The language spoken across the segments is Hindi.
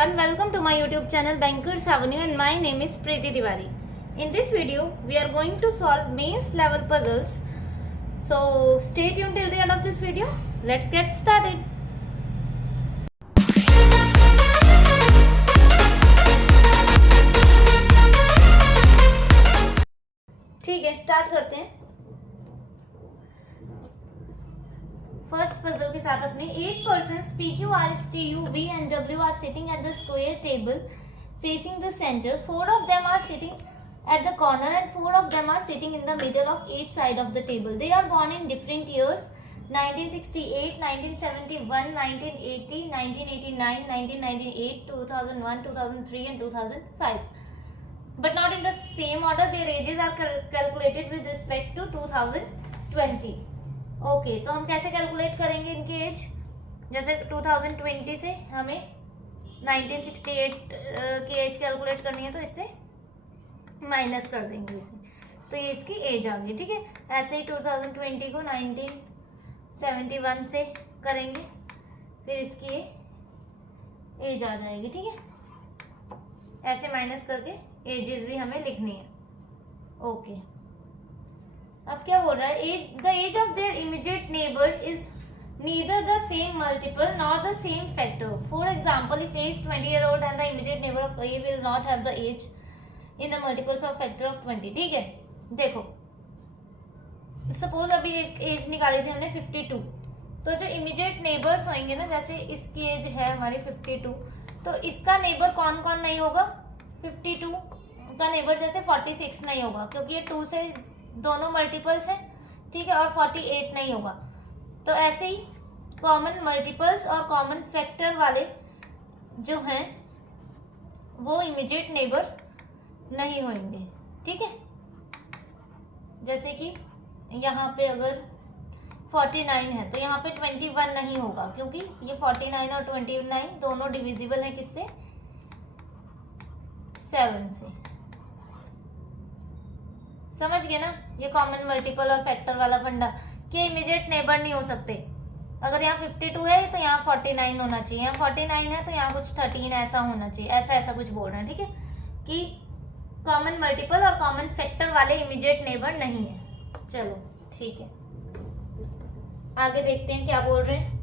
everyone, welcome to my YouTube channel Bankers Avenue and my name is Preeti Tiwari. In this video, we are going to solve mains level puzzles. So stay tuned till the end of this video. Let's get started. ठीक है, स्टार्ट करते हैं। फर्स्ट पजल के साथ अपने 8 persons PQ, RSTU, V and W are sitting at the square table facing the center. 4 of them are sitting at the corner and 4 of them are sitting in the middle of each side of the table. They are born in different years: 1968, 1971, 1980, 1989, 1998, 2001, 2003 and 2005. But not in the same order. Their ages are calculated with respect to 2020. Okay तो हम कैसे कैलकुलेट करेंगे इनकी एज? जैसे 2020 से हमें 1968 की एज कैलकुलेट करनी है तो इससे माइनस कर देंगे इसे, तो ये इसकी एज आ गई। ठीक है, ऐसे ही 2020 को 1971 से करेंगे, फिर इसकी एज आ जाएगी। ठीक है, ऐसे माइनस करके एजेस भी हमें लिखनी है। ओके, अब क्या बोल रहा है? The age of their immediate neighbour is neither the same multiple nor the same factor. For example, if age 20-year-old and the immediate neighbour of A will not have the age in the multiples of factor of 20। ठीक है, देखो सपोज अभी एक एज निकाली थी हमने 52, तो जो इमीडिएट नेबर्स होंगे ना, जैसे इसकी एज है हमारी 52, तो इसका नेबर कौन कौन नहीं होगा? 52 का नेबर जैसे 46 नहीं होगा, क्योंकि ये 2 से दोनों मल्टीपल्स हैं। ठीक है, और 48 नहीं होगा। तो ऐसे ही कॉमन मल्टीपल्स और कॉमन फैक्टर वाले जो हैं वो इमीडिएट नेबर नहीं होंगे। ठीक है, जैसे कि यहाँ पे अगर 49 है तो यहाँ पे 21 नहीं होगा, क्योंकि ये 49 और 29 दोनों डिविजिबल है किससे? 7 से। समझ गए ना? ये कॉमन मल्टीपल और फैक्टर वाला फंडा कि इमीडिएट नेबर नहीं हो सकते। अगर यहाँ 52 है तो यहाँ 49 होना चाहिए, यहाँ 49 है तो यहाँ कुछ 13 ऐसा होना चाहिए, ऐसा कुछ बोल रहे हैं। ठीक है, कि कॉमन मल्टीपल और कॉमन फैक्टर वाले इमीडिएट नेबर नहीं है। चलो ठीक है, आगे देखते हैं क्या बोल रहे हैं।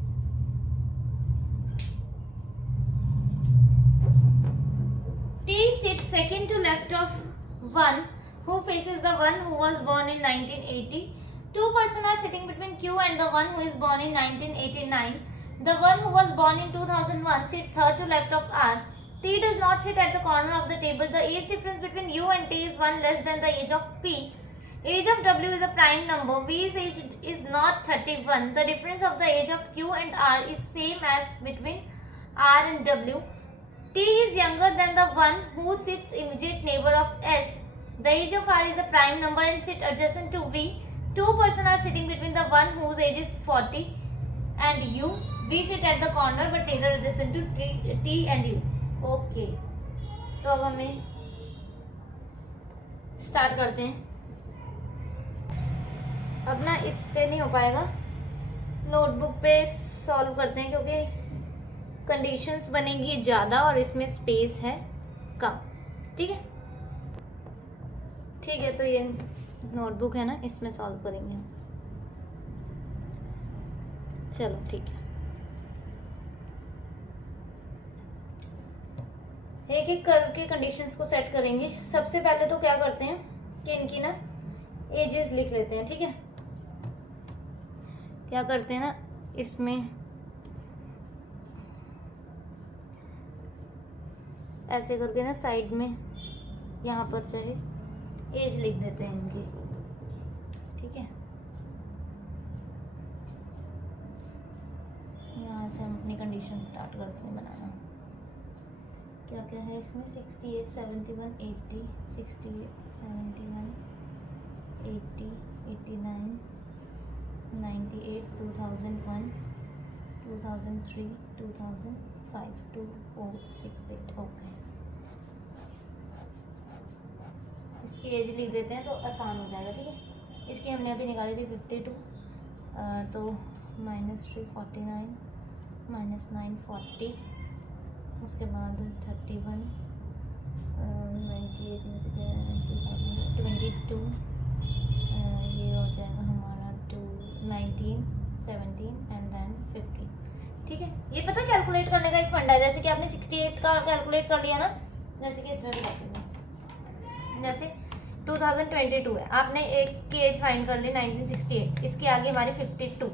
T sits second to left of one who faces the one who was born in 1980. 2 persons are sitting between Q and the one who is born in 1989. The one who was born in 2001 sits third to left of R. T does not sit at the corner of the table. The age difference between U and T is 1 less than the age of P. Age of W is a prime number. V's age is not 31. The difference of the age of Q and R is same as between R and W. T is younger than the one who sits immediate neighbor of S. The age of R is a prime number and sit adjacent to V. 2 persons are sitting between the one whose age is 40 and U. V sit at the corner but neither adjacent to T and U. Okay, तो अब हमें स्टार्ट करते हैं। अब ना इस पे नहीं हो पाएगा, नोटबुक पे सॉल्व करते हैं, क्योंकि कंडीशंस बनेगी ज़्यादा और इसमें स्पेस है कम। ठीक है, ठीक है, तो ये नोटबुक है ना, इसमें सॉल्व करेंगे हम। चलो ठीक है, एक एक करके कंडीशंस को सेट करेंगे। सबसे पहले तो क्या करते हैं कि इनकी ना एजेस लिख लेते हैं। ठीक है, क्या करते हैं ना, इसमें ऐसे करके ना साइड में यहाँ पर चाहे एज लिख देते हैं इनकी। ठीक है, यहाँ से हम अपनी कंडीशन स्टार्ट करते हैं बनाना। क्या क्या है इसमें? 68, 71, 80, 68, 71, 80, 89, 98, 2001, 2003, 2005, 2068। ओके, इसकी एज लिख देते हैं तो आसान हो जाएगा। ठीक है, इसकी हमने अभी निकाली थी 52, तो -3 49, -9 40, उसके बाद 31, 98 में से 22, ये हो जाएगा हमारा 19, 17 एंड देन 50। ठीक है, ये पता कैलकुलेट करने का एक फंडा है। जैसे कि आपने 68 का कैलकुलेट कर लिया ना, जैसे कि इसमें भी जैसे 2022 है, आपने एक की एज फाइंड कर ली 1968, इसके आगे हमारी 52,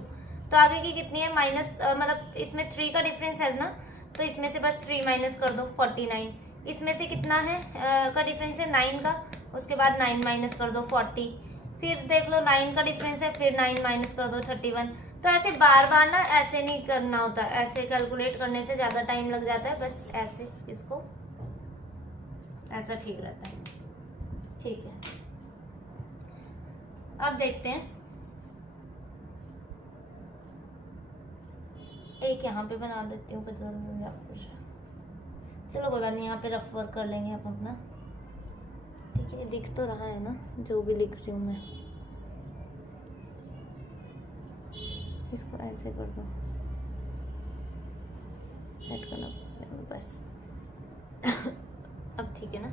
तो आगे की कितनी है माइनस, मतलब इसमें 3 का डिफरेंस है ना, तो इसमें से बस 3 माइनस कर दो 49। इसमें से कितना है का डिफरेंस है 9 का, उसके बाद 9 माइनस कर दो 40, फिर देख लो 9 का डिफरेंस है, फिर 9 माइनस कर दो 31। तो ऐसे बार बार ना ऐसे नहीं करना होता, ऐसे कैलकुलेट करने से ज़्यादा टाइम लग जाता है, बस ऐसे इसको ऐसा ठीक रहता है। ठीक है, अब देखते हैं, एक यहाँ पे बना देती हूँ पजल, या फिर चलो कोई बात नहीं, यहाँ पे रफ वर्क कर लेंगे आप अपना। ठीक है, दिख तो रहा है ना जो भी लिख रही हूँ मैं, इसको ऐसे कर दो, सेट करना बस। अब ठीक है ना,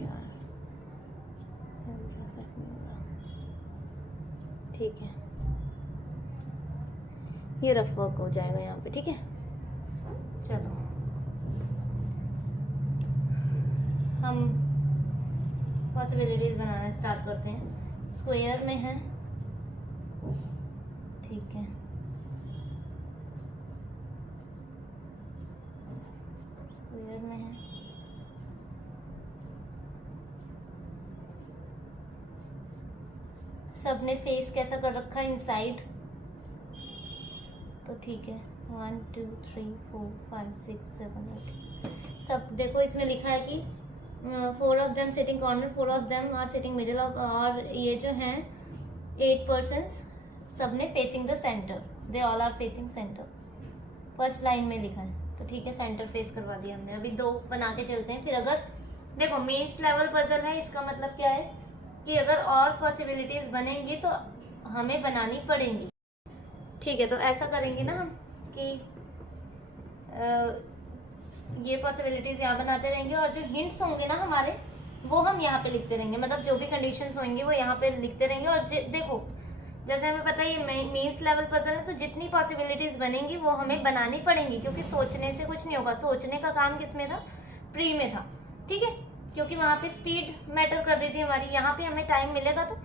यार ठीक है, ये रफ वर्क हो जाएगा यहाँ पे। ठीक है, चलो हम पॉसिबिलिटीज बनाना स्टार्ट करते हैं। स्क्वायर में है, ठीक है, स्क्वायर में है, सबने फेस कैसा कर रखा है इनसाइड, तो ठीक है 1 2 3 4 5 6 7 8 सब देखो, इसमें लिखा है कि 4 of them sitting corner, 4 of them are sitting middle of, और ये जो हैं 8 पर्सन्स सबने facing the centre, they all are facing centre, first line में लिखा है। तो ठीक है, सेंटर फेस करवा दिया हमने। अभी 2 बना के चलते हैं, फिर अगर देखो मेंस लेवल पजल है, इसका मतलब क्या है कि अगर और पॉसिबिलिटीज बनेंगी तो हमें बनानी पड़ेंगी। ठीक है, तो ऐसा करेंगे ना हम कि ये पॉसिबिलिटीज यहाँ बनाते रहेंगे, और जो हिंट्स होंगे ना हमारे वो हम यहाँ पे लिखते रहेंगे, मतलब जो भी कंडीशंस होंगी वो यहाँ पे लिखते रहेंगे। और देखो जैसे हमें पता है ये मेंस लेवल पजल है, तो जितनी पॉसिबिलिटीज बनेंगी वो हमें बनानी पड़ेंगी, क्योंकि सोचने से कुछ नहीं होगा। सोचने का काम किसमें था, प्री में था। ठीक है, क्योंकि वहाँ पे स्पीड मैटर कर रही थी हमारी, यहाँ पे हमें टाइम मिलेगा, तो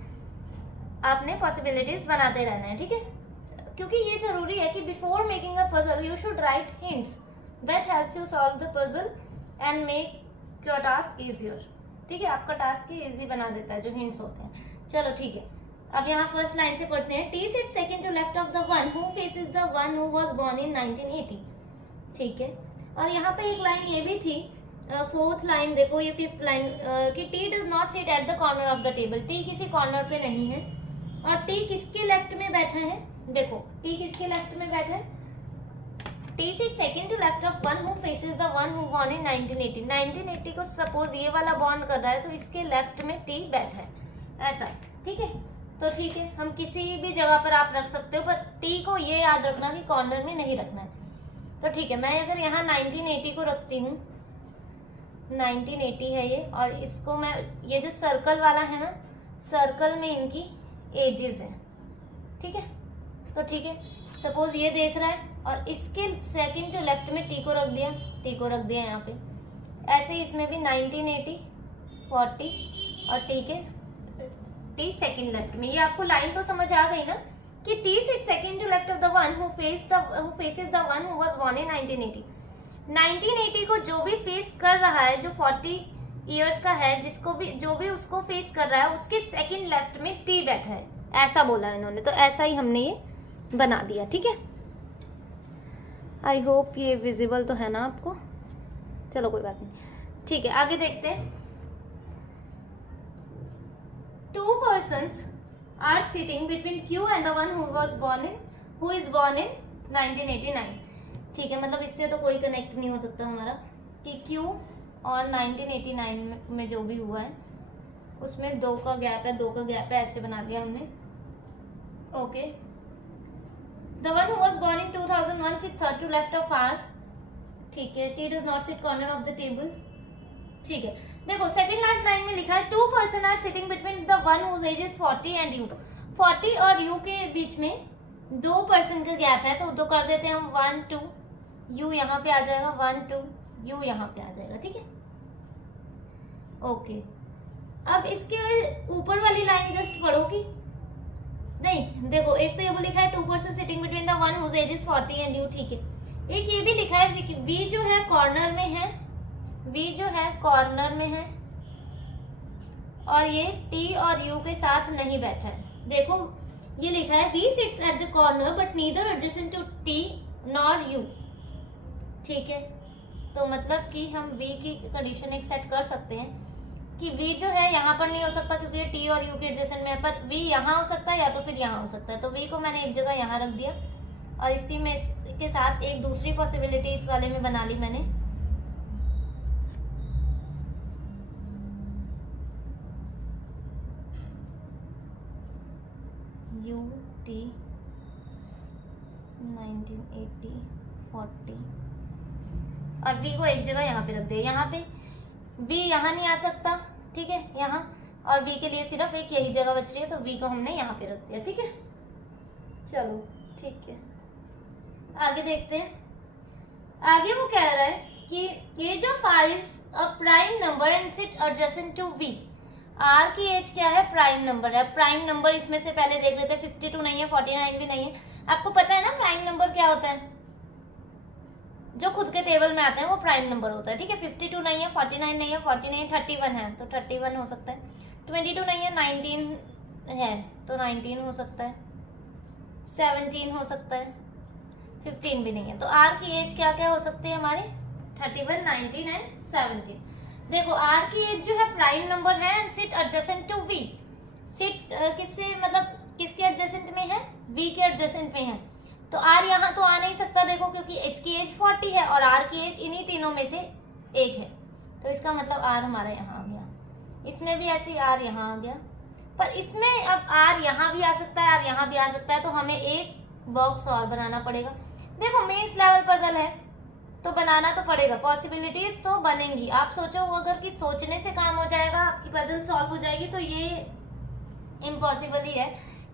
आपने पॉसिबिलिटीज बनाते रहना है। ठीक है, क्योंकि ये जरूरी है कि before making a puzzle you should write hints that helps you solve the puzzle and make your task easier. ठीक है, आपका टास्क ही इजी बना देता है जो हिंट्स होते हैं। चलो ठीक है, अब यहाँ फर्स्ट लाइन से पढ़ते हैं। T sit second to left of the one who faces the one who was born in 1980। ठीक है, और यहाँ पे एक लाइन ये भी थी, फोर्थ लाइन देखो, ये फिफ्थ लाइन कि T does not sit at the corner of the table. T किसी कॉर्नर पे नहीं है, और टी किसके लेफ्ट में बैठा है, देखो टी किसके लेफ्ट में बैठा है, T sit second to left of one who faces the one who born in 1980। 1980 को सपोज ये वाला बॉन्ड कर रहा है, तो इसके लेफ्ट में टी बैठा है, ऐसा। ठीक है, तो ठीक है, हम किसी भी जगह पर आप रख सकते हो, पर टी को ये याद रखना कि कॉर्नर में नहीं रखना है। तो ठीक है, मैं अगर यहाँ 1980 को रखती हूँ, 1980 है ये, और इसको मैं, ये जो सर्कल वाला है ना, सर्कल में इनकी एजेस हैं। ठीक है, तो ठीक है, सपोज ये देख रहा है, और इसके सेकंड जो लेफ्ट में टी को रख दिया, टी को रख दिया यहाँ पे। ऐसे ही इसमें भी 1980 40 और टी सेकंड लेफ्ट में। ये आपको लाइन तो समझ आ गई ना कि T sit second to left of the one who faces the one who was born in 1980। 1980 को जो भी फेस कर रहा है, जो 40 इयर्स का है, जिसको भी जो भी उसको फेस कर रहा है, उसके सेकंड लेफ्ट में टी बैठा है, ऐसा बोला है इन्होंने। तो ऐसा ही हमने ये बना दिया। ठीक है, आई होप ये विजिबल तो है ना आपको। चलो कोई बात नहीं, ठीक है, आगे देखते हैं। 2 persons are sitting between Q and the one who is born in 1989। ठीक है, मतलब इससे तो कोई कनेक्ट नहीं हो सकता हमारा कि Q और 1989 में जो भी हुआ है उसमें 2 का गैप है, 2 का गैप है, ऐसे बना दिया हमने। Okay, the one who was born in 2001 sit third to left of R, ठीक है, T does not sit corner of the table, ठीक है। देखो सेकंड लास्ट लाइन में लिखा है 2 person are sitting between the one whose age is 40 and U, 40 और यू के बीच में 2 पर्सन का गैप है, तो कर देते हैं हम 1 2, यू यहाँ पे आ जाएगा, 1 2, यू यहाँ पे आ जाएगा, ठीक है, ओके। अब इसके ऊपर वाली लाइन जस्ट पढ़ोगी, नहीं देखो, एक तो ये लिखा है 2 person sitting between the one whose age is 40 and U, ठीक है। एक ये भी लिखा है वी जो है कॉर्नर में है, वी जो है कॉर्नर में है, और ये टी और यू के साथ नहीं बैठा है। देखो ये लिखा है V sits at the corner but neither adjacent to T nor U, ठीक है। तो मतलब कि हम वी की कंडीशन एक सेट कर सकते हैं कि वी जो है यहाँ पर नहीं हो सकता क्योंकि ये टी और यू के एडजेसेंट में है, पर वी यहाँ हो सकता है या तो फिर यहाँ हो सकता है। तो वी को मैंने एक जगह यहाँ रख दिया और इसी में इसके साथ एक दूसरी पॉसिबिलिटी इस वाले में बना ली मैंने, यू टी 1980 40 और वी को एक जगह यहाँ पे रख दिया। यहाँ पे वी यहाँ नहीं आ सकता, ठीक है, यहाँ, और वी के लिए सिर्फ एक यही जगह बच रही है, तो वी को हमने यहाँ पे रख दिया, ठीक है। चलो ठीक है, आगे देखते हैं। आगे वो कह रहा है कि age of R is a prime number and sit adjacent to V. R की एज क्या है, प्राइम नंबर है। प्राइम नंबर इसमें से पहले देख लेते हैं, 52 नहीं है, 49 भी नहीं है। आपको पता है ना प्राइम नंबर क्या होता है, जो खुद के टेबल में आते हैं वो प्राइम नंबर होता है, ठीक है। 52 नहीं है, 49 नहीं है, 40 नहीं है, 31 है तो 31 हो सकता है, 22 नहीं है, 19 है तो 19 हो सकता है, 17 हो सकता है, 15 भी नहीं है। तो आर की एज क्या क्या हो सकती है हमारे, 31, 19 एंड 17। देखो आर की एज जो है प्राइम नंबर है and sit adjacent to V. Sit किससे मतलब किसके एडजेसेंट में है, वी के एडजेसेंट में है। तो आर यहाँ तो आ नहीं सकता देखो, क्योंकि इसकी एज 40 है और आर की एज इन्हीं तीनों में से एक है, तो इसका मतलब आर हमारा यहाँ आ गया। इसमें भी ऐसे ही आर यहाँ आ गया, पर इसमें अब आर यहाँ भी आ सकता है, आर यहाँ भी आ सकता है, तो हमें एक बॉक्स और बनाना पड़ेगा। देखो मेंस लेवल पजल है तो बनाना तो पड़ेगा, पॉसिबिलिटीज तो बनेंगी। आप सोचो अगर कि सोचने से काम हो जाएगा, आपकी पजल सॉल्व हो जाएगी, तो ये इम्पॉसिबल ही है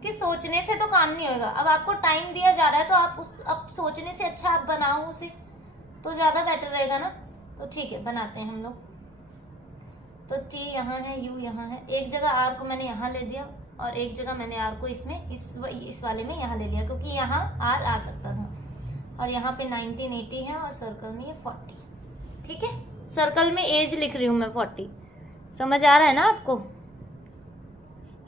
कि सोचने से तो काम नहीं होगा। अब आपको टाइम दिया जा रहा है तो आप अब सोचने से अच्छा आप बनाओ उसे, तो ज़्यादा बेटर रहेगा ना। तो ठीक है बनाते हैं हम लोग। तो टी यहाँ है, यू यहाँ है, एक जगह आर को मैंने यहाँ ले दिया और एक जगह मैंने आर को इसमें इस वाले में यहाँ ले लिया, क्योंकि यहाँ आर आ सकता था। और यहाँ पे 1980 है और सर्कल में ये 40, ठीक है। सर्कल में एज लिख रही हूँ मैं 40, समझ आ रहा है ना आपको।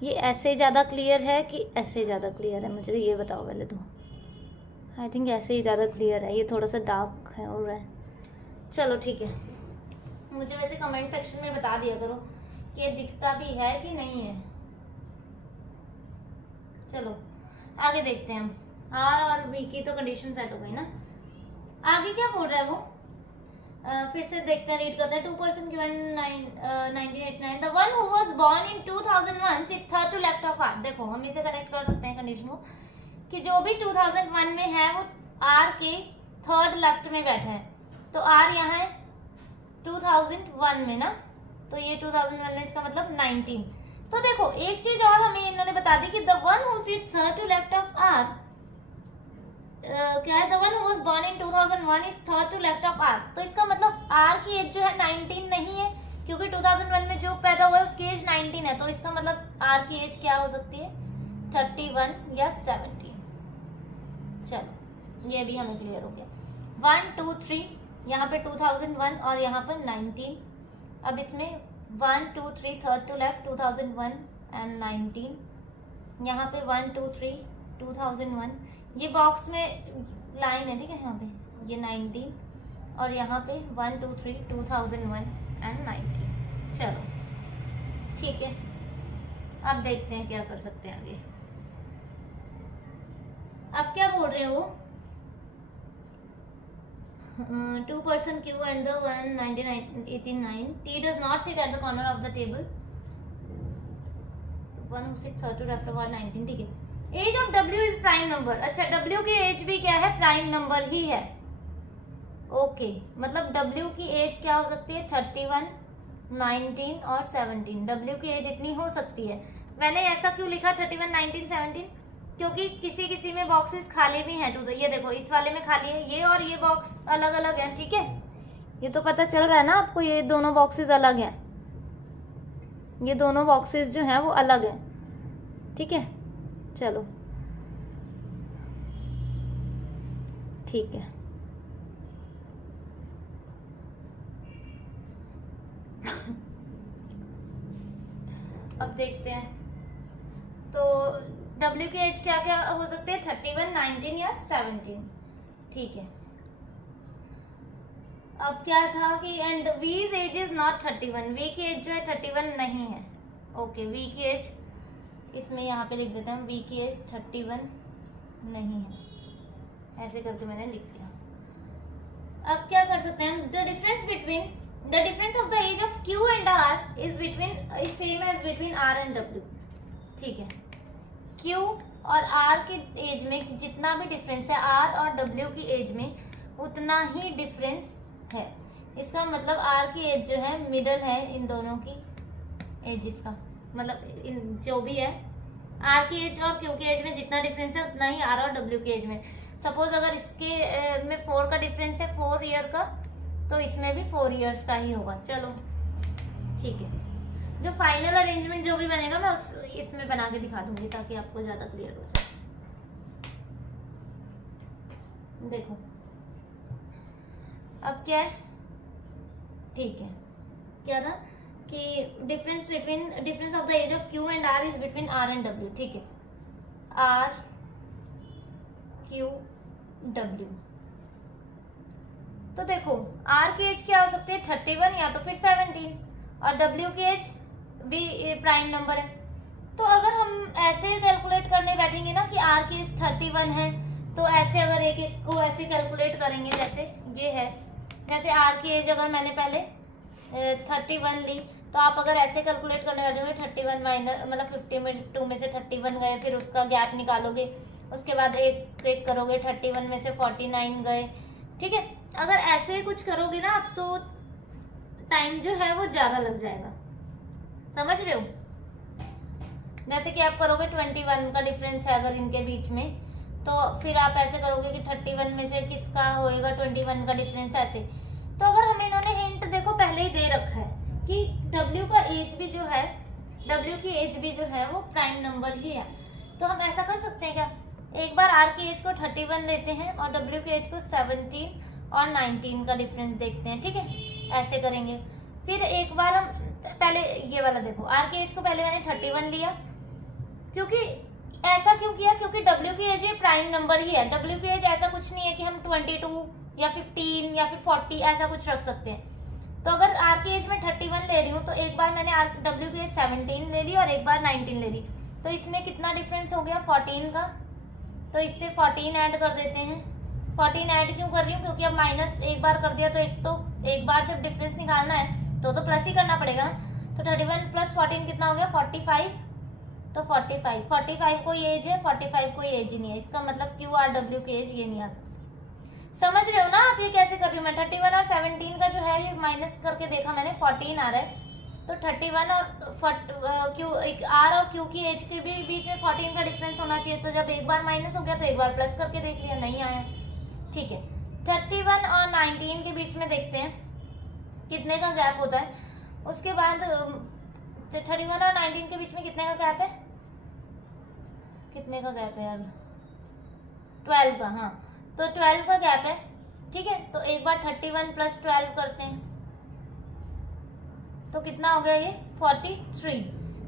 ये ऐसे ज़्यादा क्लियर है कि ऐसे ज़्यादा क्लियर है, मुझे ये बताओ पहले तो। आई थिंक ऐसे ही ज़्यादा क्लियर है, ये थोड़ा सा डार्क है हो रहा है। चलो ठीक है, मुझे वैसे कमेंट सेक्शन में बता दिया करो कि ये दिखता भी है कि नहीं है। चलो आगे देखते हैं हम। आर और वी की तो कंडीशन सेट हो गई ना। आगे क्या बोल रहा है वो, फिर से देखते हैं, रीड करते हैं। 2 person given 1989, the one who was born in 2001 sit third to left of R. देखो हम इसे कनेक्ट कर सकते हैं कंडीशन को कि जो भी 2001 में है वो आर के थर्ड लेफ्ट में बैठा है। तो आर यहाँ है 2001 में ना, तो ये 2001 में, इसका मतलब 19। तो देखो एक चीज और हमें इन्होंने बता दी कि the one who sits third to left of R क्या है, the one who was born in 2001 is third to left of R. तो इसका मतलब आर की एज जो है 19 नहीं है, क्योंकि 2001 में जो पैदा हुआ है उसकी एज 19 है। तो इसका मतलब आर की एज क्या हो सकती है, 31 या 17। चलो ये भी हमें क्लियर हो गया। 1 2 3 यहाँ पे 2001 और यहाँ पर 19। अब इसमें 1 2 3 थर्ड टू लेफ्ट 2001 एंड 19। यहाँ पे 1 2 3 2001, ये बॉक्स में लाइन है, ठीक है, यहाँ पे ये 19 और यहाँ पे 1 2 3 2001 एंड 19। चलो ठीक है, अब देखते हैं क्या कर सकते हैं आगे। अब क्या बोल रहे हो, 2 person Q and the one 1989, T does not sit at the corner of the table, one who sits third to left of 19, ठीक है। Age of W is prime number. अच्छा, डब्ल्यू की एज भी क्या है, प्राइम नंबर ही है। ओके, मतलब डब्ल्यू की एज क्या हो सकती है, 31, 19 और 17। डब्ल्यू की एज इतनी हो सकती है। मैंने ऐसा क्यों लिखा 31, 19, 17, क्योंकि किसी किसी में बॉक्सेस खाली भी हैं। तो ये देखो, इस वाले में खाली है, ये और ये बॉक्स अलग अलग है, ठीक है। ये तो पता चल रहा है ना आपको, ये दोनों बॉक्सेस अलग हैं, ये दोनों बॉक्सेस जो हैं वो अलग हैं, ठीक है। चलो ठीक है। अब देखते हैं, तो W की एज क्या क्या हो सकते हैं, 31, 19 या 17, ठीक है। अब क्या था कि and V's age is not 31, V की एज जो है 31 नहीं है। ओके, V की एज इसमें यहाँ पे लिख देते हैं, V की एज 31 नहीं है, ऐसे करके मैंने लिख दिया। अब क्या कर सकते हैं, the difference of the age of Q and R is same as between R and W, ठीक है। Q और R के एज में जितना भी डिफरेंस है, R और W की एज में उतना ही डिफरेंस है। इसका मतलब R की एज जो है मिडल है इन दोनों की एजेस का, मतलब इन जो भी है R की एज और Q की एज में जितना डिफरेंस है उतना ही R और W की एज में। सपोज अगर इसके में 4 का डिफरेंस है, 4 ईयर का, तो इसमें भी 4 ईयर्स का ही होगा। चलो ठीक है, जो फाइनल अरेंजमेंट जो भी बनेगा मैं इसमें बना के दिखा दूंगी ताकि आपको ज्यादा क्लियर हो जाए। देखो अब क्या है, ठीक है, क्या था कि difference of the age of Q and R is between R and W, ठीक है। R Q W, तो देखो R की एज क्या हो सकती है, 31 या तो फिर 17, और W की एज भी प्राइम नंबर है। तो अगर हम ऐसे कैलकुलेट करने बैठेंगे ना कि R की एज 31 है, तो ऐसे अगर एक एक को ऐसे कैलकुलेट करेंगे, जैसे ये है, जैसे R की एज अगर मैंने पहले 31 ली, तो आप अगर ऐसे कैलकुलेट करने बैठोगे 31 माइनस मतलब 52 में से 31 गए, फिर उसका गैप निकालोगे, उसके बाद एक करोगे, 31 में से 49 गए, ठीक है। अगर ऐसे कुछ करोगे ना आप, तो टाइम जो है वो ज्यादा लग जाएगा, समझ रहे हो। जैसे कि आप करोगे 21 का डिफरेंस है अगर इनके बीच में, तो फिर आप ऐसे करोगे कि 31 में से किसका होएगा 21 का डिफरेंस, ऐसे। तो अगर हमें इन्होंने हिंट देखो पहले ही दे रखा है कि W का एज भी जो है, W की एज भी जो है वो प्राइम नंबर ही है, तो हम ऐसा कर सकते हैं क्या, एक बार R की एज को 31 लेते हैं और W की एज को 17 और 19 का डिफरेंस देखते हैं, ठीक है। ऐसे करेंगे। फिर एक बार हम पहले ये वाला देखो, R की एज को पहले मैंने 31 लिया, क्योंकि ऐसा क्यों किया, क्योंकि W की एज ये प्राइम नंबर ही है। W की एज ऐसा कुछ नहीं है कि हम 22 या 15 या फिर 40 ऐसा कुछ रख सकते हैं। तो अगर R की एज में 31 ले रही हूँ, तो एक बार मैंने W की एज 17 ले ली और एक बार 19 ले ली, तो इसमें कितना डिफरेंस हो गया 14 का, तो इससे 14 ऐड कर देते हैं। 14 ऐड क्यों कर रही हूँ, क्योंकि अब माइनस एक बार कर दिया, तो एक बार जब डिफरेंस निकालना है तो प्लस ही करना पड़ेगा। तो 31 प्लस 14 कितना हो गया 45, तो 45 कोई एज है, 45 कोई एज ही नहीं है। इसका मतलब QRW की एज ये नहीं आ सकती। समझ रहे हो ना आप ये कैसे कर रही हूँ मैं। 31 और 17 का जो है ये माइनस करके देखा मैंने, 14 आ रहा है, तो 31 और R और Q की एज के भी बीच में 14 का डिफरेंस होना चाहिए। तो जब एक बार माइनस हो गया तो एक बार प्लस करके देख लिया, नहीं आया, ठीक है। 31 और 19 के बीच में देखते हैं कितने का गैप होता है। उसके बाद 31 और 19 के बीच में कितने का गैप है, कितने का गैप है यार, 12 का, हाँ, तो 12 का गैप है, ठीक है। तो एक बार 31 प्लस 12 करते हैं, तो कितना हो गया ये 43।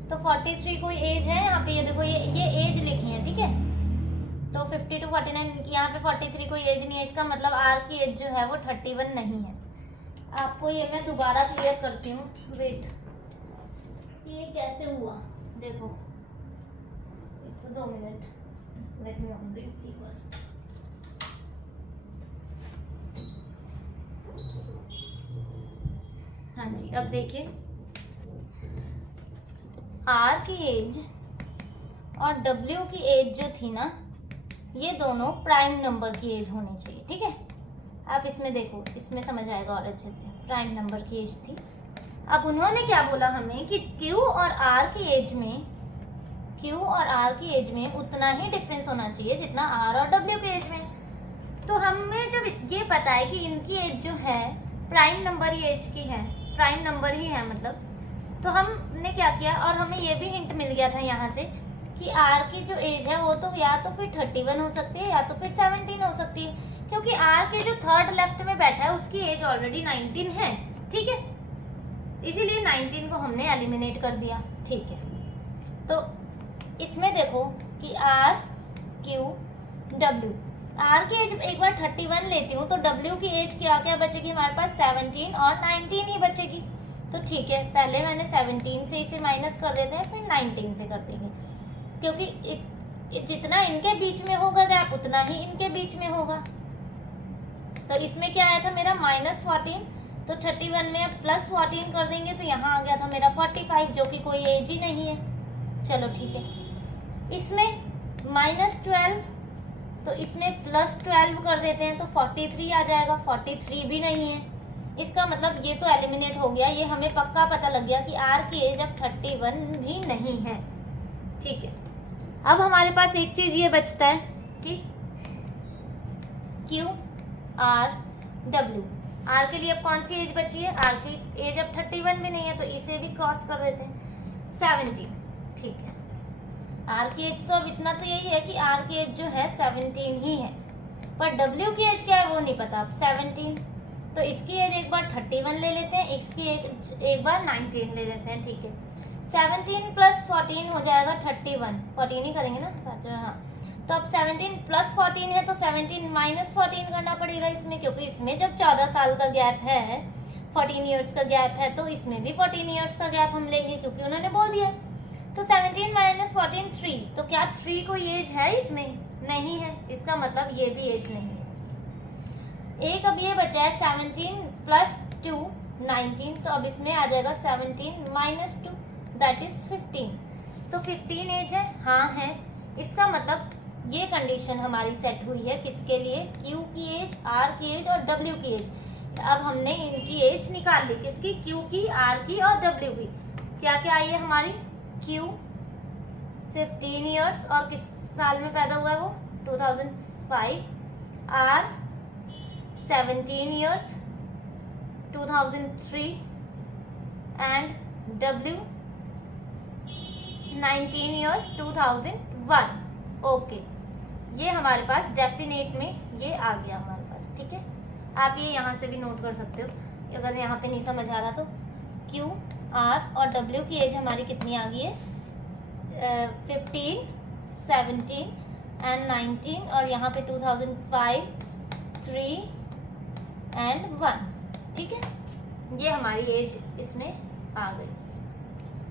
तो 43 कोई एज है यहाँ पे, ये देखो ये एज लिखी है, ठीक है। तो 50 to 49, यहाँ पे 43 कोई एज नहीं है। इसका मतलब R की एज जो है वो 31 नहीं है। आपको ये मैं दोबारा क्लियर करती हूँ, वेट, ये कैसे हुआ देखो, तो 2 minute, let me on this see first. हाँ जी, अब देखिए R की एज और W की एज जो थी ना, ये दोनों प्राइम नंबर की एज होनी चाहिए, ठीक है। आप इसमें देखो, इसमें समझ आएगा और अच्छे से। प्राइम नंबर की एज थी। अब उन्होंने क्या बोला हमें कि Q और R की एज में उतना ही डिफरेंस होना चाहिए जितना R और W की एज में। तो हमें जब ये पता है कि इनकी एज जो है प्राइम नंबर ही एज की है, प्राइम नंबर ही है मतलब, तो हमने क्या किया, और हमें ये भी हिंट मिल गया था यहाँ से कि R की जो एज है वो तो या तो फिर 31 हो सकती है या तो फिर 17 हो सकती है, क्योंकि R के जो थर्ड लेफ्ट में बैठा है उसकी एज ऑलरेडी 19 है, ठीक है। इसीलिए 19 को हमने एलिमिनेट कर दिया, ठीक है। तो इसमें देखो कि R Q W, R की एज एक बार 31 लेती हूँ तो W की एज क्या क्या बचेगी हमारे पास, 17 और 19 ही बचेगी। तो ठीक है, पहले मैंने 17 से इसे माइनस कर देते हैं, फिर 19 से कर देंगे, क्योंकि जितना इनके बीच में होगा गैप उतना ही इनके बीच में होगा। तो इसमें क्या आया था मेरा -14, तो 31 में अब +14 कर देंगे तो यहाँ आ गया था मेरा 45, जो कि कोई एज ही नहीं है। चलो ठीक है। इसमें -12, तो इसमें +12 कर देते हैं तो 43 आ जाएगा, 43 भी नहीं है। इसका मतलब ये तो एलिमिनेट हो गया, ये हमें पक्का पता लग गया कि R की एज अब 31 भी नहीं है, ठीक है। अब हमारे पास एक चीज ये बचता है कि Q R W, R के लिए अब कौन सी एज बची है, R की एज अब 31 भी नहीं है, तो इसे भी क्रॉस कर देते हैं 17, ठीक है। R की एज तो अब इतना तो यही है कि R की एज जो है 17 ही है, पर W की एज क्या है वो नहीं पता, अब 17, तो इसकी एज एक बार 31 ले लेते हैं, इसकी एज एक बार 19 ले लेते हैं, ठीक है। 17 + 14 हो जाएगा 31, 14 ही करेंगे ना, हाँ। तो अब 17 + 14 है तो 17 - 14 करना पड़ेगा इसमें, क्योंकि इसमें जब 14 साल का गैप है, 14 ईयर्स का गैप है, तो इसमें भी 14 ईयर्स का गैप हम लेंगे, क्योंकि उन्होंने बोल दिया। तो 17 - 14 3, तो क्या 3 कोई एज है इसमें, नहीं है, इसका मतलब ये भी एज नहीं है। एक अब ये बचा है 17 + 2 19, तो अब इसमें आ जाएगा 17 - 2 दैट इज 15, तो 15 एज है, हाँ है। इसका मतलब ये कंडीशन हमारी सेट हुई है किसके लिए, Q की एज, R की एज और W की एज। अब हमने इनकी एज निकाल ली, किसकी, Q की, R की और W की। क्या क्या आई है हमारी, Q 15 ईयर्स और किस साल में पैदा हुआ है वो, 2005, R 17 years 2003 and W 19 years 2001, okay. ये हमारे पास डेफिनेट में ये आ गया हमारे पास, ठीक है। आप ये यहाँ से भी नोट कर सकते हो, अगर यहाँ पे नहीं समझ आ रहा तो। Q R और W की एज हमारी कितनी आ गई है, 15 17 एंड 19, और यहाँ पे 2005 3 एंड 1, ठीक है। ये हमारी एज इसमें आ गई,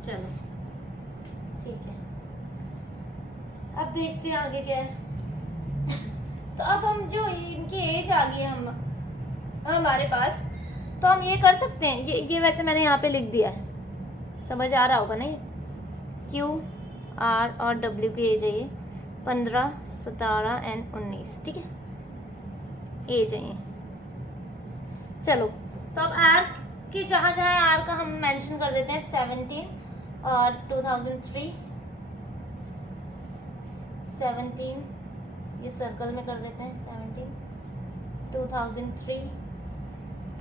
चलो ठीक है। अब देखते हैं आगे क्या है। तो अब हम जो इनकी एज आ गई है हमारे पास, तो हम ये कर सकते हैं, ये वैसे मैंने यहाँ पे लिख दिया है, समझ आ रहा होगा ना। ये Q R और W की एज है ये 15 17 एंड 19, ठीक है, एज है ये। चलो तो अब R की जहाँ जहाँ R का हम मेंशन कर देते हैं 17 और 2003 17, ये सर्कल में कर देते हैं 17 2003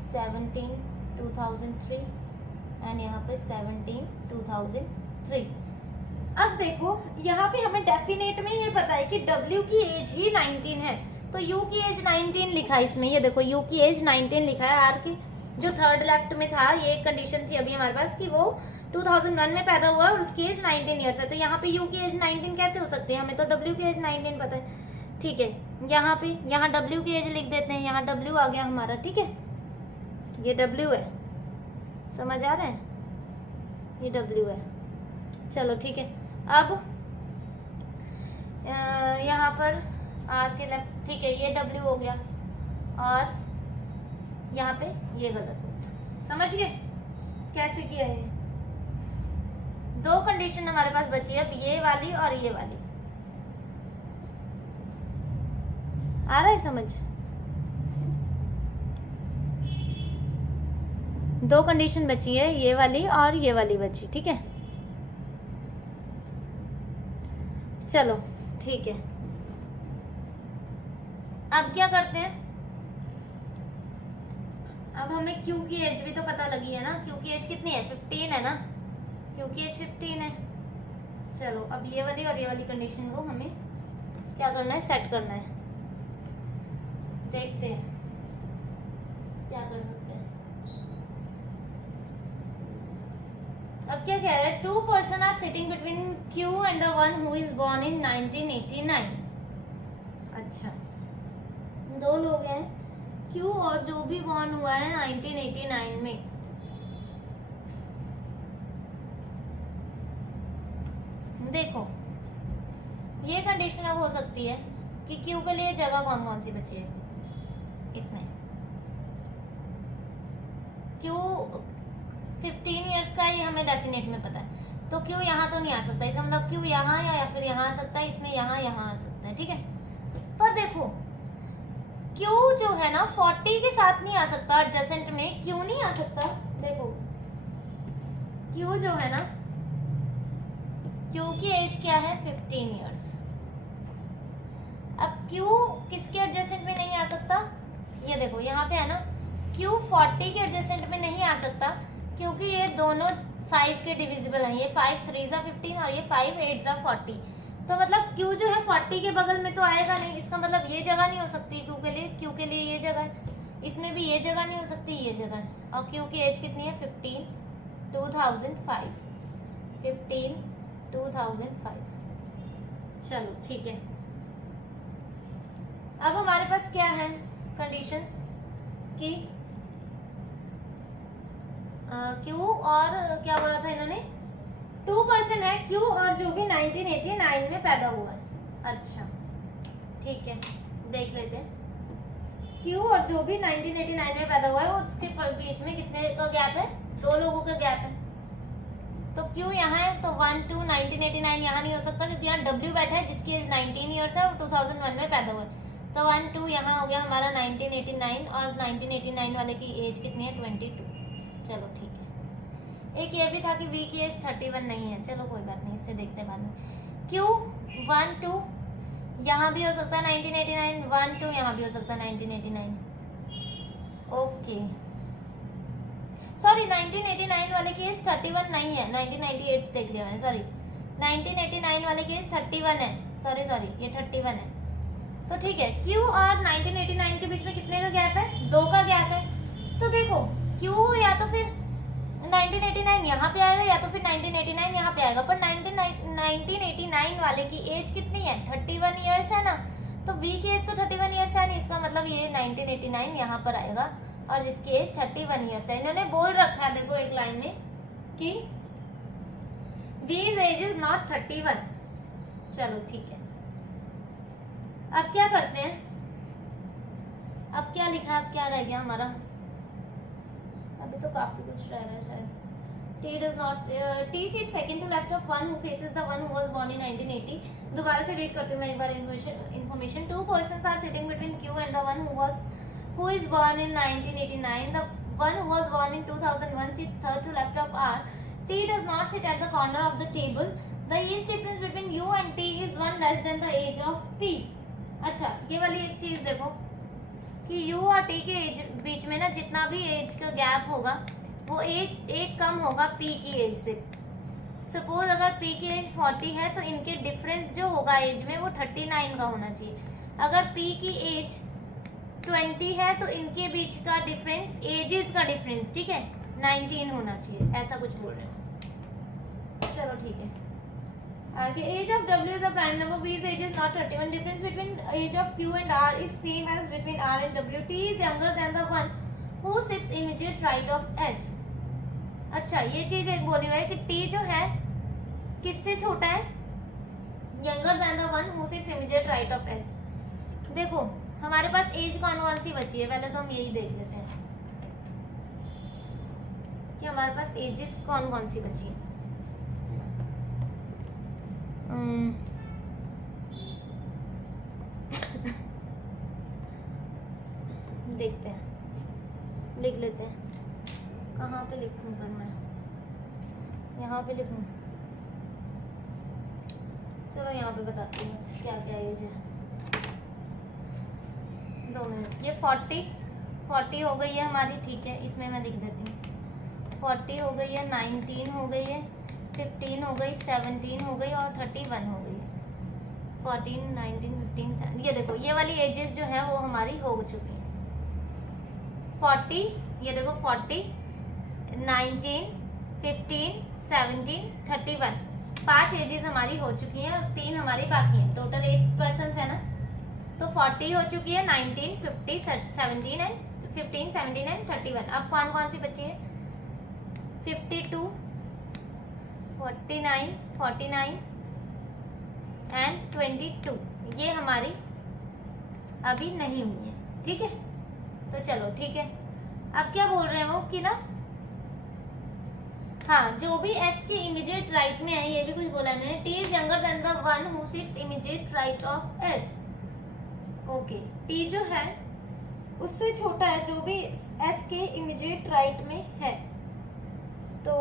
17 2003 एंड यहाँ पे 17 2003। अब देखो यहाँ पे हमें डेफिनेट में ये पता है कि W की एज ही 19 है, तो U की एज 19 लिखा है इसमें, ये देखो U की एज 19 लिखा है। R की जो थर्ड लेफ्ट में था, ये एक कंडीशन थी अभी हमारे पास कि वो 2001 में पैदा हुआ और उसकी एज 19 ईयर्स है, तो यहाँ पे U की एज 19 कैसे हो सकती है, हमें तो W की एज 19 पता है, ठीक है। यहाँ पे यहाँ W की एज लिख देते हैं, यहाँ W आ गया हमारा, ठीक है, ये W है, समझ आ रहा है, ये W है। चलो ठीक है। अब यहाँ पर R के लेफ्ट, ठीक है, ये W हो गया और यहाँ पे ये गलत हो गया, समझ गए कैसे किया है। दो कंडीशन हमारे पास बची है, अब ये वाली और ये वाली। आ रहा है समझ? दो कंडीशन बची है, ये वाली और ये वाली बची, ठीक है। चलो ठीक है, अब क्या करते हैं, अब हमें Q की एज भी तो पता लगी है ना। Q की एज कितनी है? 15 है ना। Q की एज 15 है। चलो अब ये वाली और ये वाली कंडीशन को हमें क्या करना है, सेट करना है। देखते हैं क्या कर सकते हैं। अब क्या कह रहा है, 2 person are sitting between Q and the one who is born in 1989। अच्छा, दो लोग हैं, Q और जो भी बॉर्न हुआ है 1989 में। देखो ये कंडीशन अब हो सकती है कि Q के लिए जगह कौन कौन सी बची है इसमें। Q 15 इयर्स का ये हमें डेफिनेट में पता है, तो Q यहाँ तो नहीं आ सकता, इसका मतलब Q यहाँ या फिर यहाँ आ सकता है, इसमें यहाँ आ सकता है, ठीक है। पर देखो Q जो है ना 40 के साथ नहीं आ सकता, एडजेसेंट में क्यों नहीं आ सकता। देखो Q जो है ना, Q की एज क्या है, 15 इयर्स। अब Q किसके एडजेसेंट में नहीं आ सकता, ये देखो यहाँ पे है ना, Q 40 के एडजेसेंट में नहीं आ सकता क्योंकि ये दोनों 5 के डिविजिबल हैं। ये 5 3 ज़ा 15 और ये 5 8 ज़ा 40। तो मतलब Q जो है 40 के बगल में तो आएगा नहीं, इसका मतलब ये जगह नहीं हो सकती Q के लिए। Q के लिए ये जगह है, इसमें भी ये जगह नहीं हो सकती, ये जगह है। और Q की एज कितनी है, 15 2005 15 2005। चलो ठीक है, अब हमारे पास क्या है कंडीशंस कि Q और क्या बोला था इन्होंने, 2 पर्सन है Q और जो भी 1989 में पैदा हुआ है। अच्छा ठीक है, देख लेते हैं Q और जो भी 1989 में पैदा हुआ है वो उसके बीच में कितने का गैप है, 2 लोगों का गैप है। तो Q यहाँ है तो 1 2 1989 यहाँ नहीं हो सकता क्योंकि यहाँ W बैठा है जिसकी एज 19 ईयर्स है और 2001 में पैदा हुआ है। तो 1 2 यहाँ हो गया हमारा 1989 और 1989 वाले की एज कितनी है, 22। चलो ठीक है, एक ये भी था कि V की एज 31 नहीं है, चलो कोई बात नहीं, इससे देखते हैं बाद में। Q 1 2 यहाँ भी हो सकता है 1989, 1 2 यहाँ भी हो सकता है 1989। ओके सॉरी, 1989 वाले की एज 31 नहीं है, 1998 देख लिया मैंने, सॉरी 1989 वाले की एज 31 है, सॉरी ये 31 है। तो ठीक है, Q और 1989 के बीच में कितने का गैप है, 2 का गैप है। तो देखो Q या तो फिर 1989 यहाँ पे आएगा या तो फिर 1989 यहाँ पे आएगा, पर 1989 वाले की एज कितनी है, 31 ईयर्स है ना। तो V की एज तो 31 ईयर्स है नहीं, इसका मतलब ये 1989 यहाँ पर आएगा और जिसकी एज 31 ईयर्स है। इन्होंने बोल रखा है देखो एक लाइन में कि V's एज इज नॉट 31। चलो ठीक है, अब क्या करते हैं, अब क्या लिखा है, अब क्या रह गया हमारा, अभी तो काफी कुछ रह रहा है शायद। T does not T seat second to left of one who faces the one who was born in 1980। दोबारा से रीड करती हूँ मैं एक बार information. 2 persons are sitting between Q and the one who is born in 1989. The one who was born in 2001 sits third to left of R. T does not sit at the corner of the table. The age difference between U and T is 1 less than the age of P। अच्छा, ये वाली एक चीज देखो कि U और T के एज बीच में ना जितना भी एज का गैप होगा वो एक कम होगा P की एज से। सपोज अगर P की एज 40 है तो इनके डिफरेंस जो होगा एज में वो 39 का होना चाहिए। अगर P की एज 20 है तो इनके बीच का डिफरेंस, एजेस का डिफरेंस, ठीक है, 19 होना चाहिए, ऐसा कुछ बोल रहे हो। चलो ठीक है, आगे age of W is a prime number, V's age is not 31, difference between age of Q and R is same as between R and W, T is younger than the one who sits immediate right of S। अच्छा, ये चीज एक बोली हुई है कि T जो है किससे छोटा है, younger than the one who sits immediate right of S। देखो हमारे पास एज कौन सी बची है, पहले तो हम यही देख लेते हैं कि हमारे पास एजेस कौन सी बची है। देखते हैं, लिख लेते हैं। कहाँ पे लिखूँ पर मैं, यहाँ पे लिखूँ, चलो यहाँ पे बताती हूँ क्या क्या एज है। 2 मिनट। ये 40 हो गई है हमारी, ठीक है, इसमें मैं लिख देती हूँ। 40 हो गई है, 19 हो गई है, 15 हो गई, 17 हो गई और 31 हो गई है। 14, 19, 15, 17, ये देखो ये वाली एजेस जो है वो हमारी हो चुकी हैं। 40, ये देखो 40, 19, 15, 17, 31, 5 एजेस हमारी हो चुकी हैं और 3 हमारी बाकी हैं। टोटल 8 पर्सन्स है ना, तो 40 हो चुकी है, 19, 50, 17 एंड 15, 17 एंड 31। अब कौन कौन सी बची है? 52, 49, 49 एंड 22, ये हमारी अभी नहीं हुई है, ठीक है। तो चलो ठीक है, अब क्या बोल रहे हैं वो कि ना, हाँ, जो भी एस के इमीडिएट राइट में है, ये भी कुछ बोला इन्होंने। T is younger than the one who sits immediate right of S. Okay, T जो है उससे छोटा है जो भी एस के इमीडिएट राइट में है। तो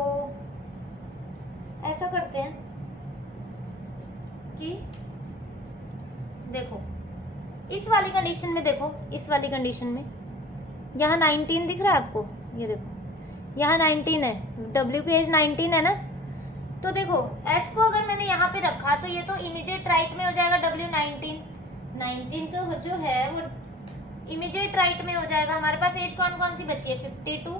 ऐसा करते हैं कि देखो इस वाली कंडीशन में, देखो इस वाली कंडीशन में यहाँ 19 दिख रहा है आपको, ये देखो यहाँ 19 है, W की एज 19 है ना। तो देखो S को अगर मैंने यहाँ पे रखा तो ये तो इमीडिएट राइट में हो जाएगा, W 19 तो जो है वो इमीडिएट राइट में हो जाएगा। हमारे पास एज कौन कौन सी बची है? 52,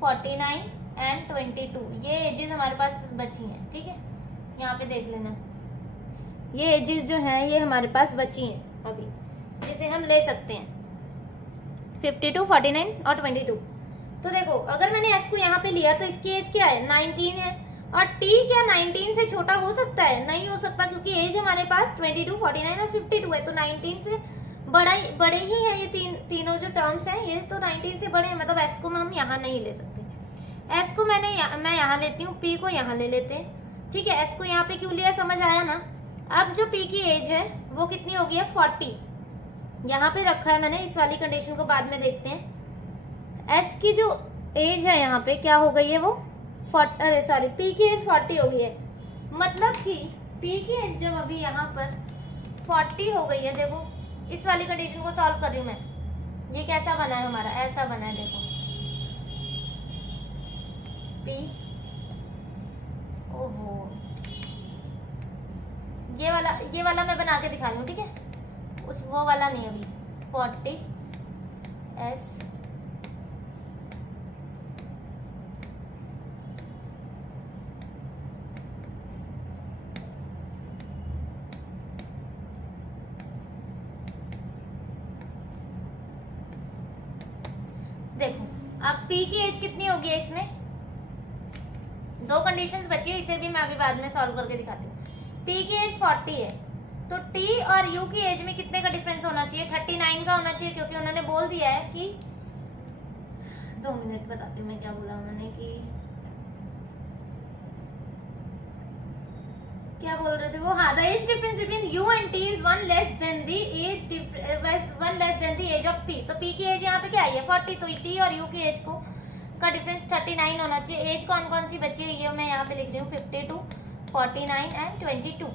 49 एंड 22, ये एजेस हमारे पास बची हैं, ठीक है। यहाँ पे देख लेना, ये एजेस जो हैं ये हमारे पास बची हैं अभी, जिसे हम ले सकते हैं 52, 49 और 22। तो देखो अगर मैंने एस को यहाँ पे लिया तो इसकी एज क्या है? 19 है। और टी क्या 19 से छोटा हो सकता है? नहीं हो सकता, क्योंकि एज हमारे पास 22, 49 और 52 है। तो 19 से बड़े ही है ये तीनों जो टर्म्स हैं, ये तो 19 से बड़े हैं। मतलब एस को हम यहाँ नहीं ले सकते। एस को मैं यहाँ लेती हूँ, पी को यहाँ ले लेते हैं, ठीक है। एस को यहाँ पे क्यों लिया समझ आया ना। अब जो पी की एज है वो कितनी होगी है? 40 यहाँ पे रखा है मैंने, इस वाली कंडीशन को बाद में देखते हैं। एस की जो एज है यहाँ पे क्या हो गई है? वो पी की एज 40 हो गई है। मतलब कि पी की एज जब अभी यहाँ पर 40 हो गई है, देखो इस वाली कंडीशन को सॉल्व कर रही हूँ मैं। ये कैसा बना है हमारा? ऐसा बना है, देखो पी, ओहो ये वाला मैं बना के दिखा रही हूँ, ठीक है। वो वाला नहीं, अभी 40 एस देखो अब P की एज कितनी होगी है इसमें? 2 कंडीशंस बची है, इसे भी मैं अभी बाद में सॉल्व करके दिखाती हूँ। P की एज 40 है, तो T और U की एज में कितने का डिफरेंस होना चाहिए? 39 का होना चाहिए, क्योंकि उन्होंने बोल दिया है कि 2 मिनट बताती हूँ मैं क्या बोला उन्होंने, कि क्या बोल रहे थे वो। हाँ, the age difference between U and T is 1 less than the age of P। तो P की एज यहाँ पे क्या आई है? 40। तो T और U की एज का डिफरेंस 39 होना चाहिए। एज कौन कौन सी बची है ये मैं यहाँ पे लिख रही हूँ, 52, 49 एंड 22।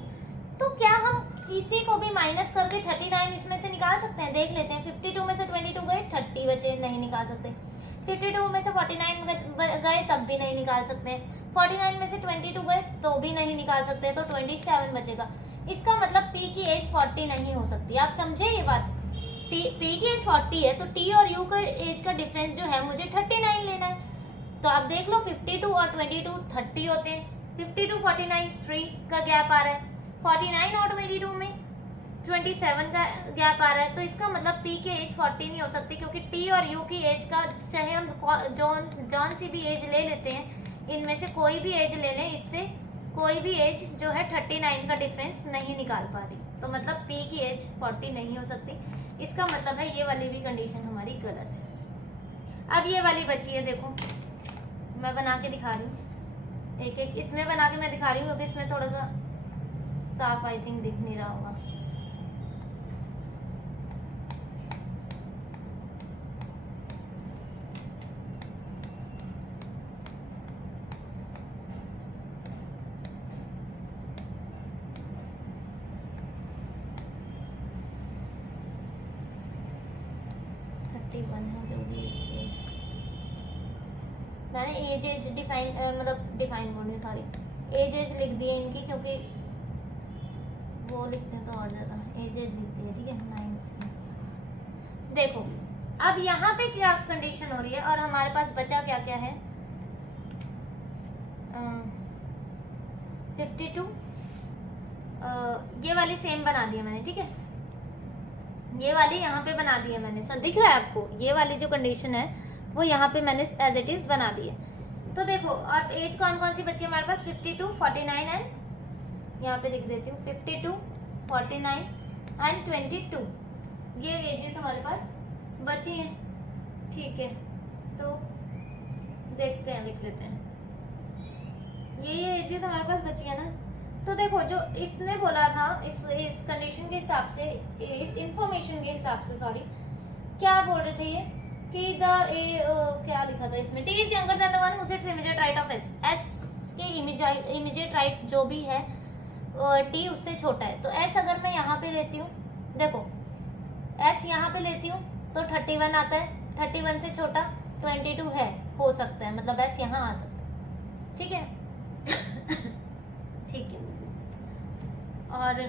तो क्या हम किसी को भी माइनस करके 39 इसमें से निकाल सकते हैं? देख लेते हैं। 52 में से 22 गए, 30 बचे, नहीं निकाल सकते। 52 में से 49 गए, तब भी नहीं निकाल सकते। 49 में से 22 गए तो भी नहीं निकाल सकते, तो 27 बचेगा। इसका मतलब P की एज 40 नहीं हो सकती। आप समझे ये बात? P की एज 40 है, तो T और U का एज का डिफरेंस जो है मुझे 39 लेना है। तो आप देख लो 52 और 22 30 होते हैं। 52, 49 3 का गैप आ रहा है। 49 और 22 में 27 का गैप आ रहा है। तो इसका मतलब P की एज 40 नहीं हो सकती, क्योंकि T और U की एज का चाहे हम जौन सी भी एज ले लेते हैं, इनमें से कोई भी एज ले लें, इससे कोई भी एज जो है 39 का डिफरेंस नहीं निकाल पा रही। तो मतलब P की एज 40 नहीं हो सकती। इसका मतलब है ये वाली भी कंडीशन हमारी गलत है। अब ये वाली बची है, देखो मैं बना के दिखा रही हूँ, एक एक इसमें बना के मैं दिखा रही हूँ, क्योंकि इसमें थोड़ा सा साफ आई थिंक दिख नहीं रहा होगा। मैंने एज डिफाइन मतलब डिफाइन बोलने सॉरी एज लिख दी है इनकी, क्योंकि वो लिखते तो और ज़्यादा एज लिखती है, ठीक है 9। देखो अब यहाँ पे क्या कंडीशन हो रही है और हमारे पास बचा क्या क्या है 52। ये वाली सेम बना दी है मैंने, ठीक है ये वाली यहाँ पे बना दी है मैंने, सर दिख रहा है आपको? ये वाली जो कंडीशन है वो यहाँ पे मैंने एज इट इज बना दी है। तो देखो और एज कौन कौन सी बची है हमारे पास 52, 49 एंड यहाँ पे लिख देती हूँ 52, 49 एंड 22। ये एजेस हमारे पास बची हैं, ठीक है तो देखते हैं, लिख लेते हैं ये एजेस हमारे पास बची है ना। तो देखो जो इसने बोला था इस कंडीशन के हिसाब से, इस इंफॉर्मेशन के हिसाब से सॉरी क्या बोल रहे थे ये कि क्या लिखा था इसमें, T is younger than the one who sits immediate right of S. S के इमीडिएट राइट जो भी है टी उससे छोटा है। तो एस अगर मैं यहाँ पे लेती हूँ, देखो एस यहाँ पे लेती हूँ तो 31 आता है, 31 से छोटा 22 है, हो सकता है मतलब एस यहाँ आ सकता है, ठीक है ठीक है। और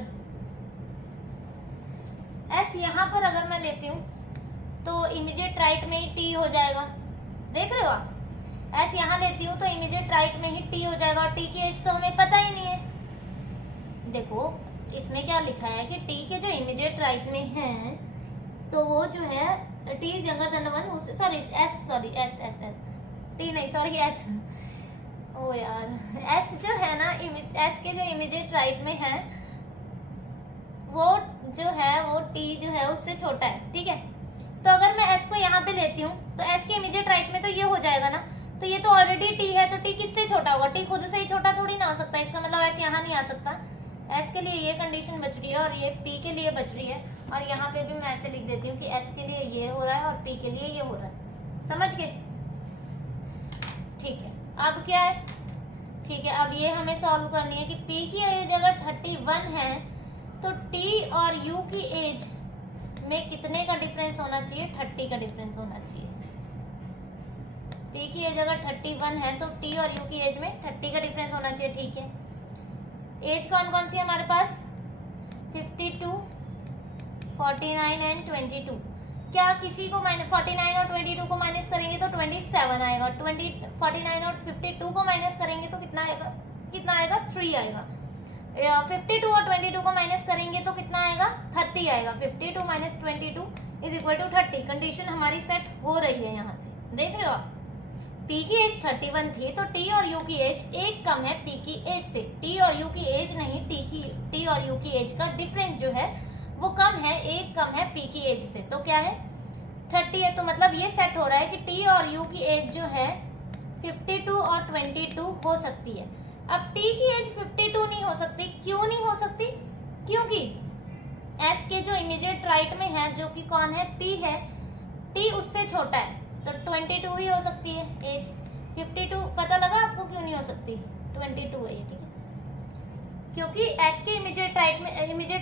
एस यहाँ पर अगर मैं लेती हूँ तो इमीडिएट राइट में ही टी हो जाएगा, देख रहे हो आप? एस यहाँ लेती हूँ तो इमीडिएट राइट में ही टी हो जाएगा और टी की एज तो हमें पता ही नहीं है। देखो इसमें क्या लिखा है कि टी के जो इमीडिएट राइट में है तो वो जो है T is younger than the one, sorry S T नहीं सॉरी एस, ओ यार एस जो है ना, एस के जो इमीडिएट राइट में है वो जो है वो टी जो है उससे छोटा है, ठीक है। तो अगर मैं एस को यहाँ पे लेती हूँ तो एस के इमीडिएट राइट में तो ये हो जाएगा ना, तो ये तो ऑलरेडी टी है तो टी किससे छोटा होगा? टी खुद से ही छोटा थोड़ी ना हो सकता है, इसका मतलब एस यहाँ नहीं आ सकता। एस के लिए ये कंडीशन बच रही है और ये पी के लिए बच रही है, और यहाँ पे भी मैं ऐसे लिख देती हूँ कि एस के लिए ये हो रहा है और पी के लिए ये हो रहा है, समझ गए? ठीक है अब क्या है, ठीक है अब ये हमें सॉल्व करनी है कि पी की एज अगर 31 है तो टी और यू की एज में कितने का डिफरेंस होना चाहिए? 30 का डिफरेंस होना चाहिए। पी की एज अगर 31 है तो टी और यू की एज में 30 का डिफरेंस होना चाहिए, ठीक है। एज कौन कौन सी है हमारे पास? 52, 49 एंड 22। क्या किसी को 49 और 22 को माइनस करेंगे तो 27 आएगा, 49 और 52 को माइनस करेंगे तो कितना आएगा? 3 आएगा। 52 और 22 को माइनस करेंगे तो कितना आएगा? 30 आएगा। 52 minus 22 is equal to 30। Condition हमारी सेट हो रही है यहाँ से, देख रहे हो आप? P की एज 31 थी तो T और U की एज एक कम है P की एज से। T और U की एज नहीं, T और U की एज का डिफरेंस जो है वो कम है, एक कम है P की एज से, तो क्या है 30 है। तो मतलब ये सेट हो रहा है कि T और U की एज जो है 52 और 22 हो सकती है। अब T की एज 52 नहीं हो सकती, क्यों नहीं हो सकती? क्योंकि S के जो इमीडिएट राइट में है जो कि कौन है? P है, T उससे छोटा है तो 22 ही हो सकती है एज। 52 पता लगा आपको क्यों नहीं हो सकती? 22 है ये, ठीक है, क्योंकि S के इमीडिएट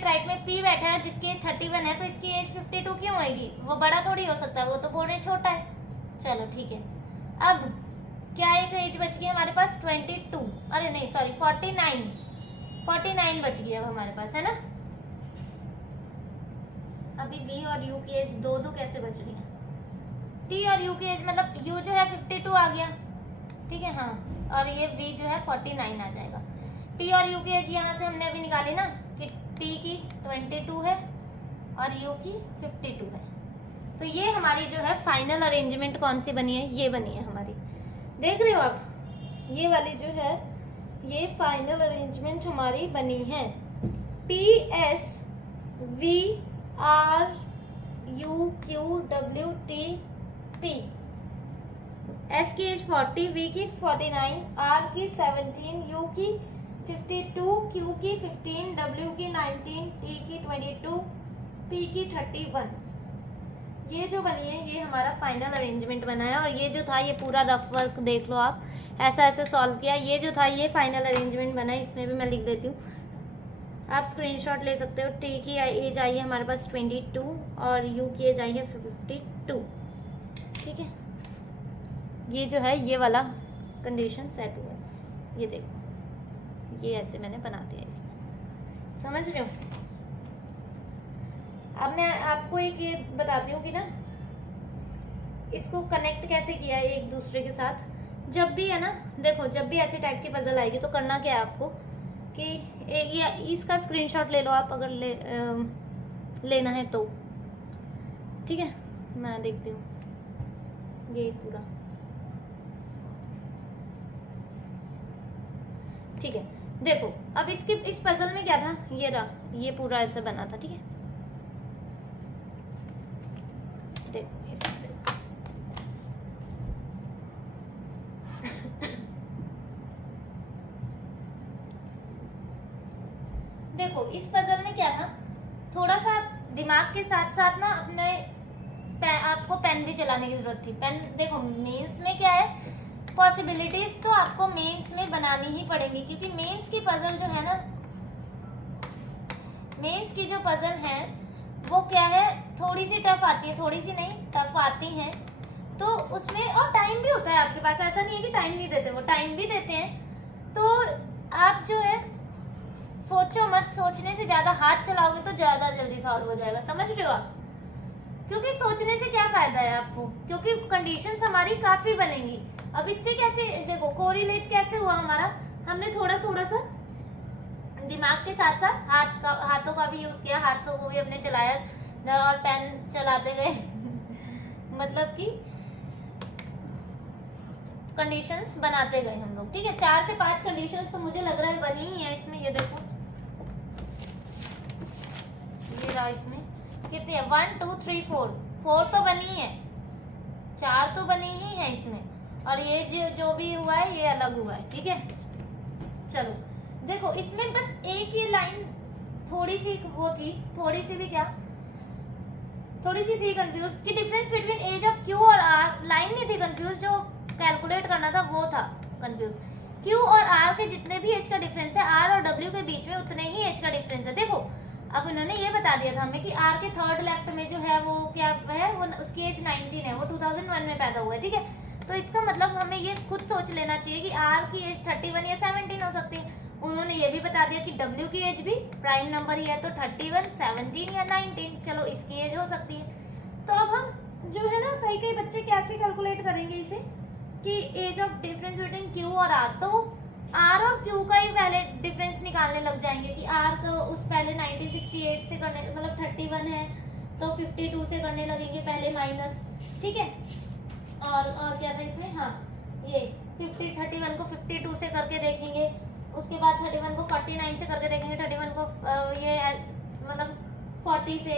राइट में P बैठा है जिसकी एज 31 है तो इसकी एज 52 क्यों होएगी? वो बड़ा थोड़ी हो सकता है, वो तो बोल रहे छोटा है। चलो ठीक है, अब क्या एक एज बच गई हमारे पास? 22, अरे नहीं सॉरी 49 बच गई अब हमारे पास, है ना। अभी V और U की एज दो कैसे बच रही है? T और U की एज मतलब U जो है 52 आ गया, ठीक है, हाँ, और ये V जो है 49 आ जाएगा। T और U की एज यहाँ से हमने अभी निकाली ना कि T की 22 है और U की 52 है। तो ये हमारी जो है फाइनल अरेंजमेंट कौन सी बनी है? ये बनी है हमारी, देख रहे हो आप? ये वाली जो है ये फाइनल अरेंजमेंट हमारी बनी है। P S V R U Q W T P। S की एज 40, V की 49, R की 17, U की 52, Q की 15, W की 19, T की 22, P की 31। ये जो बनी है ये हमारा फाइनल अरेंजमेंट बना है। और ये जो था ये पूरा रफ वर्क देख लो आप, ऐसा ऐसे सॉल्व किया। ये जो था ये फाइनल अरेंजमेंट बना है, इसमें भी मैं लिख देती हूँ, आप स्क्रीनशॉट ले सकते हो। टी की एज आई है हमारे पास 22 और यू की एज आई है 52। ठीक है, ये जो है ये वाला कंडीशन सेट हुआ है। ये देखो ये ऐसे मैंने बना दिया इसमें, समझ रहे हो। अब मैं आपको एक ये बताती हूँ कि ना इसको कनेक्ट कैसे किया है एक दूसरे के साथ। जब भी है ना, देखो जब भी ऐसे टाइप की पजल आएगी तो करना क्या है आपको कि एक या इसका स्क्रीनशॉट ले लो आप, अगर लेना है तो। ठीक है, मैं देखती हूँ ये पूरा। ठीक है, देखो अब इसके इस पजल में क्या था, ये रहा, ये पूरा ऐसे बना था। ठीक है, देखो इसमें देखो इस पजल में क्या था, थोड़ा सा दिमाग के साथ साथ ना अपने आपको पेन भी चलाने की जरूरत थी। पेन देखो मेंस में क्या है, पॉसिबिलिटीज तो आपको मेंस में बनानी ही पड़ेंगी, क्योंकि मेंस की पजल जो है ना, मेंस की जो पजल है वो क्या है, थोड़ी सी टफ आती है, थोड़ी सी नहीं टफ आती हैं। तो उसमें और टाइम भी होता है आपके पास, ऐसा नहीं है कि टाइम नहीं देते, वो टाइम भी देते हैं। तो आप जो है सोचो मत, सोचने से ज्यादा हाथ चलाओगे तो ज्यादा जल्दी सॉल्व हो जाएगा, समझ रहे हो आप। क्योंकि सोचने से क्या फायदा है आपको, क्योंकि कंडीशंस हमारी काफी बनेंगी। अब इससे कैसे देखो कोरिलेट कैसे हुआ हमारा, हमने थोड़ा थोड़ा सा दिमाग के साथ साथ हाथों का भी यूज किया, हाथों को भी हमने चलाया और पेन चलाते गए मतलब कि कंडीशंस बनाते गए हम लोग। ठीक है, 4 से 5 कंडीशंस तो मुझे लग रहा है बनी ही है इसमें। ये देखो ये रहा, इसमें कितनी है 1 2 3 4 तो बनी है, 4 तो बनी ही है इसमें, और ये जो भी हुआ है ये अलग हुआ है। ठीक है, चलो देखो इसमें बस एक ही लाइन थोड़ी सी वो थी, थोड़ी सी भी क्या, थोड़ी सी थी कंफ्यूज कि difference between age of Q और आर। लाइन नहीं थी कंफ्यूज, जो कैलकुलेट करना था वो था कंफ्यूज। क्यू और आर के जितने भी एज का डिफरेंस है, आर और डब्ल्यू के बीच में उतने ही एज का डिफरेंस है। देखो अब उन्होंने ये बता दिया था हमें कि आर के थर्ड लेफ्ट में जो है वो क्या है, वो उसकी एज 19 है, वो 2001 में पैदा हुआ है। ठीक है, तो इसका मतलब हमें ये खुद सोच लेना चाहिए कि आर की एज 31 या 17 हो सकती है। उन्होंने ये भी बता दिया कि डब्ल्यू की एज भी प्राइम नंबर ही है, तो 31 17 या 19, चलो इसकी एज हो सकती है। तो अब हम जो है ना कई कई बच्चे कैसे कैलकुलेट करेंगे इसे कि age of difference between Q और आर, तो आर और क्यू का ही पहले डिफरेंस निकालने लग जाएंगे कि आर को उस पहले 1968 से करने, मतलब 31 है तो 52 से करने लगेंगे पहले माइनस। ठीक है, और क्या था इसमें, हाँ ये 31 को 52 से करके देखेंगे, उसके बाद 31 को 49 से करके देखेंगे, 31 को ये मतलब 40 से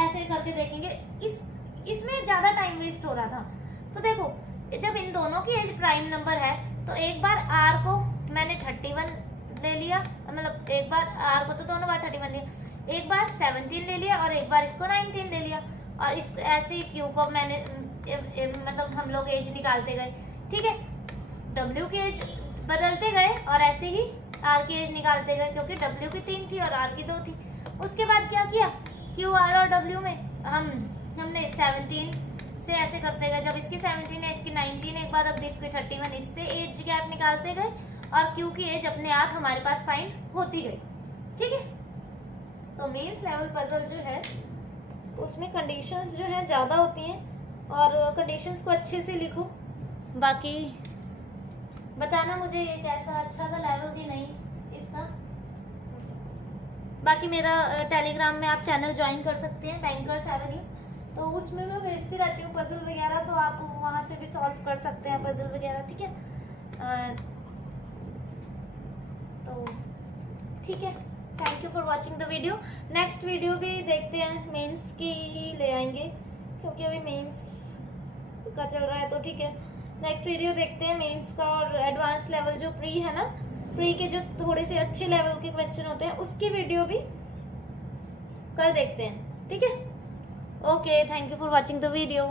ऐसे करके देखेंगे। इसमें ज़्यादा टाइम वेस्ट हो रहा था। तो देखो जब इन दोनों की एज प्राइम नंबर है तो एक बार आर को मैंने 31 ले लिया, मतलब एक बार आर को तो दोनों बार 31 लिया, एक बार 17 ले लिया और एक बार इसको 19 ले लिया, और इस ऐसे ही क्यू को मैंने मतलब हम लोग एज निकालते गए। ठीक है, डब्ल्यू की एज बदलते गए और ऐसे ही आर की एज निकालते गए, क्योंकि डब्ल्यू की 3 थी और आर की 2 थी। उसके बाद क्या किया, क्यू आर और डब्ल्यू में हमने 17 से ऐसे करते गए, जब इसकी 17 है इसकी 19 एक बार रख दी, इसकी 31, इससे एज गैप निकालते गए और क्यू की एज अपने आप हमारे पास फाइंड होती गई। ठीक है, तो मेंस लेवल पजल जो है उसमें कंडीशंस जो है ज़्यादा होती हैं और कंडीशंस को अच्छे से लिखो। बाकी बताना मुझे ये कैसा अच्छा सा लेवल की नहीं इसका। बाकी मेरा टेलीग्राम में आप चैनल ज्वाइन कर सकते हैं, बैंकर्स एवेन्यू, तो उसमें मैं भेजती रहती हूँ पजल वगैरह, तो आप वहाँ से भी सॉल्व कर सकते हैं पजल वगैरह। ठीक है, तो ठीक है, thank you for watching the video. Next video भी देखते हैं, मेंस की ही ले आएंगे क्योंकि अभी मेंस का चल रहा है। तो ठीक है, नेक्स्ट वीडियो देखते हैं मेंस का, और एडवांस लेवल जो प्री है ना प्री के जो थोड़े से अच्छे लेवल के क्वेश्चन होते हैं उसकी वीडियो भी कल देखते हैं, ठीक है। Okay, thank you for watching the video.